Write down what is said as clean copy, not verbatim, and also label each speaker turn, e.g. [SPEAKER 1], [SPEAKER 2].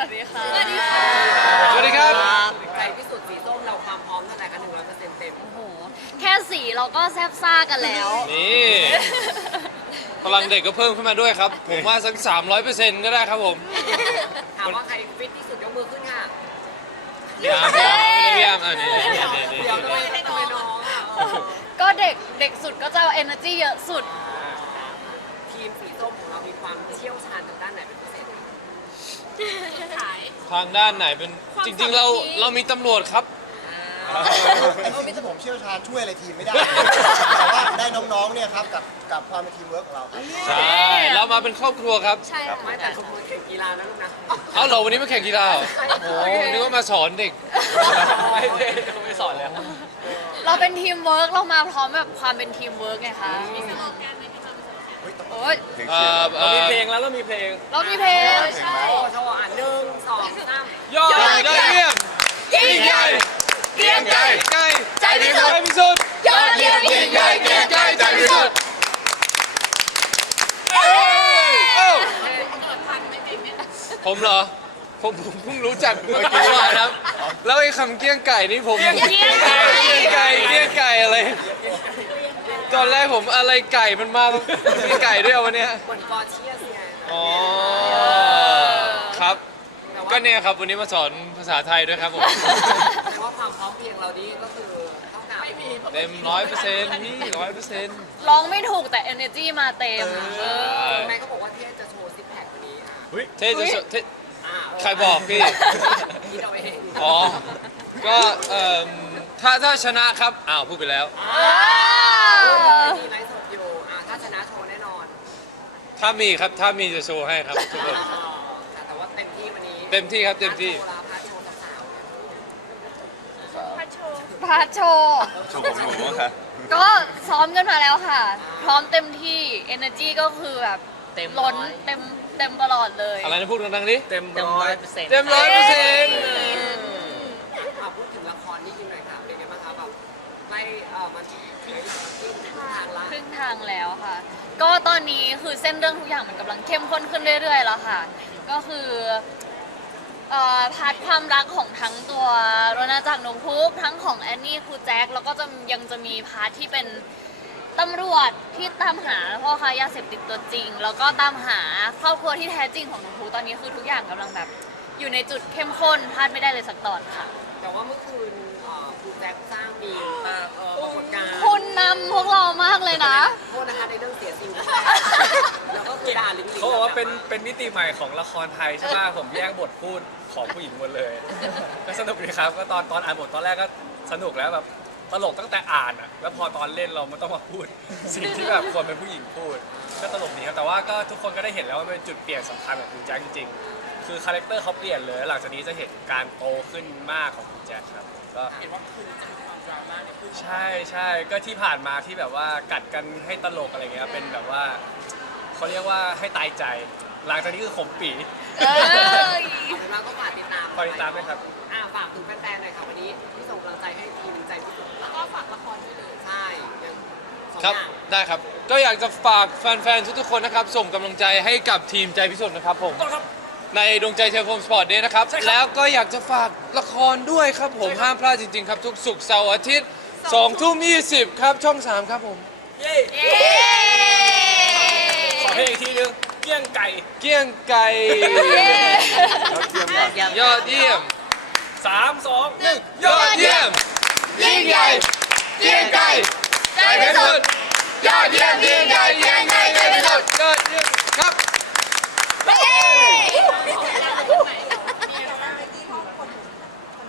[SPEAKER 1] ดีค่ะ
[SPEAKER 2] สวัสดีค่ะ
[SPEAKER 3] สวัสดีครับ
[SPEAKER 2] ใจพิสูจน์สีส้มเราความพร้อมเท่าไหร่คะ100%เต็ม
[SPEAKER 1] โอ้โห แค่สีเราก็แซบซ่ากันแล้ว
[SPEAKER 3] นี่พลังเด็กก็เพิ่มขึ้นมาด้วยครับ ผมว่าสัก300%ก็ได้ครับผม
[SPEAKER 2] ถามว่าใครฟิตที่สุดยกมือขึ้นค่ะ
[SPEAKER 3] พี่อาร์มพี่อาร์มอันนี้
[SPEAKER 2] เดี๋ยวทำไมน้องอ่ะ
[SPEAKER 1] ก็เด็กสุดก็จะ energy เยอะสุด
[SPEAKER 2] ทีมสีส้มของเรามีความเชี่ยวชาญทางด้านไหนเป็นพิเศษไหม
[SPEAKER 3] ทางด้านไหนเป็นจริงๆเรามีตำรวจครับ
[SPEAKER 4] ที่ผมเชี่ยวชาญช่วยอะไรทีมไม่ได้ แต่ว่าได้น้องๆเนี่ยครับกับความเป็นทีมเวิร์กของเราครับ
[SPEAKER 3] ใช่ เรามาเป็นครอบครัวครับ
[SPEAKER 1] ใช่ค่ะ
[SPEAKER 2] ไม่แต่ลงมือแข่งกีฬานะลูกนะ
[SPEAKER 3] เอาเหรอวันนี้มาแข่งกีฬาเหรอโอ้นึกว่ามาสอนเด็กไม่สอนเลย
[SPEAKER 1] เราเป็นทีมเวิร์กเรามาพร้อมแบบความเป็นทีมเวิร์กไงคะโอ้ย
[SPEAKER 3] เรามีเพลงแล้วเรามีเพลง
[SPEAKER 1] เรามีเพลงใช่
[SPEAKER 2] โชว์อ่ะ1 2 3
[SPEAKER 3] ยอดเยี่ยมยิ่งใหญ่เกรียงไกรใจพิสุทธิ์
[SPEAKER 1] ยอดเยี่ยมยิ่งใหญ่เกรียงไกรใจพิสุทธิ์
[SPEAKER 3] ผมเหรอ ผมเพิ่งรู้จักเมื่อกี้มาครับ แล้วไอ้คำเกี้ยงไก่นี่ผมเกี้ยงไก่อะไร ตอนแรกผมอะไรไก่มันมามีไก่ด้วยวันเนี้ย
[SPEAKER 2] บนกอเชียร์ไง
[SPEAKER 3] อ๋อ ครับ ก็เนี่ยครับวันนี้มาสอนภาษาไทยด้วยครับผม
[SPEAKER 2] แต่ว่าความพร้อมเพรียงเรานี่ก็คือเท่ากับไม่มี
[SPEAKER 3] เต็ม100%พี่100%
[SPEAKER 1] ร้องไม่ถูกแต่ energy มาเต็ม
[SPEAKER 3] ใช่
[SPEAKER 2] ทำไมเขาบอกว่าเทศจะโชว์ซิกแพควันนี้อ่ะ
[SPEAKER 3] เท่จะสุดเท่
[SPEAKER 2] อ่ะ
[SPEAKER 3] ใครบอกพี่
[SPEAKER 2] คิดเอาเอง
[SPEAKER 3] อ๋อ ก็ถ้าชนะครับ อ้าวพูดไปแล้ว
[SPEAKER 2] มีไลฟ์สดอยู่อ่ะถ้าชนะโชว์แน่นอน
[SPEAKER 3] ถ้ามีครับ ถ้ามีจะโชว์ให้ครับทุกคน
[SPEAKER 2] แต่ว่าเต็มที่วันนี้
[SPEAKER 3] เต็มที่ครับเต็มที่
[SPEAKER 2] พาร์ทโชว์กับสาว
[SPEAKER 1] พาโชว์
[SPEAKER 5] โชว์ของหนูค่ะ
[SPEAKER 1] ก็ซ้อมกันมาแล้วค่ะ พร้อมเต็มที่ energy ก็คือแบบล้นเต็มตลอดเลย
[SPEAKER 3] อะไรนะพูดดังๆดิ
[SPEAKER 6] เต็ม100%
[SPEAKER 3] เต็ม100%
[SPEAKER 2] พูดถึงละครนี่จริงหน่อยค่ะเป็นไงบ้างคะแบบไล่มาถึงทางละ
[SPEAKER 1] ครึ่งทางแล้วค่ะ ก็ตอนนี้คือเส้นเรื่องทุกอย่างมันกำลังเข้มข้นขึ้นเรื่อยๆแล้วค่ะ ก็คือพาร์ทความรักของทั้งตัวโรนาจักรนงพุกทั้งของแอนนี่ครูแจ็คแล้วก็ยังจะมีพาร์ทที่เป็นตำรวจที่ตามหาพ่อค้ายาเสพติดตัวจริง แล้วก็ตามหาครอบครัวที่แท้จริงของนงพุกตอนนี้คือทุกอย่างกำลังแบบอยู่ในจุดเข้มข้นพลาดไม่ได้เลยสักตอนค่ะ
[SPEAKER 2] แต่ว่าเมื่อคืนครูแจ็คสร้างมีปรากฏการณ์
[SPEAKER 1] คุณนำพวกเรามากเลยนะ
[SPEAKER 2] โทษนะคะในเรื่องเสียจริงแล้วก็คือด่าลิงลิง
[SPEAKER 6] เขาบอกว่าเป็นมิติใหม่ของละครไทยใช่ไหมผมแย่งบทพูดของผู้หญิงหมดเลย ก็สนุกดีครับก็ตอนอ่านบทตอนแรกก็สนุกแล้วแบบตลกตั้งแต่อ่านอ่ะแล้วพอตอนเล่นเราไม่ต้องมาพูด สิ่งที่แบบควรเป็นผู้หญิงพูด ก็ตลกดีครับแต่ว่าก็ทุกคนก็ได้เห็นแล้วว่ามันเป็นจุดเปลี่ยนสำคัญของคุณแจ็คจริงๆคือคาแรคเตอร์เขาเปลี่ยนเลยหลังจากนี้จะเห็นการโตขึ้นมากของคุณแจ็คครับก็เห็นว่าคือจะมีความดราม่าใช่ก็ที่ผ่านมาที่แบบว่ากัดกันให้ตลกอะไรเงี้ยเป็นแบบว่าเขาเรียกว่าให้ตายใจ หลังจากนี้คือขมปี
[SPEAKER 1] เอ้ย
[SPEAKER 2] เราก็ฝากติดตาม
[SPEAKER 6] คอยติดตามด้วยครับ
[SPEAKER 2] ฝากถึงแฟนๆหน่อยค่ะวันนี้ที่ส่งกำลังใจให้ทีมใจที่สุดแล้วก็ฝากละครด้วยเลยใช่ยังสอง
[SPEAKER 3] ครับ
[SPEAKER 2] อย่าง
[SPEAKER 3] ได้ครับ ก็อยากจะฝากแฟนๆ ทุกๆ คนนะครับ ส่งกำลังใจให้กับทีมใจพิสุทธิ์นะครับผม ในดวงใจเทลโฟมสปอร์ตเดย์นะครับ แล้วก็อยากจะฝากละครด้วยครับผม ห้ามพลาดจริงๆ ครับ ทุกศุกร์เสาร์อาทิตย์20:20 ครับ ช่อง 3 ครับผม
[SPEAKER 6] เย้
[SPEAKER 1] เย้
[SPEAKER 6] ขอเพลงอีกทีนึงเกี้ยงไก่
[SPEAKER 3] เกี้ยงไก่ ยอดเยี่ยม
[SPEAKER 6] 3 2 1
[SPEAKER 3] ยอดเยี่ยม ยิ่งใหญ่ เกี้ยงไก่ ใจพิสุทธิ์ยอดเยี่ยม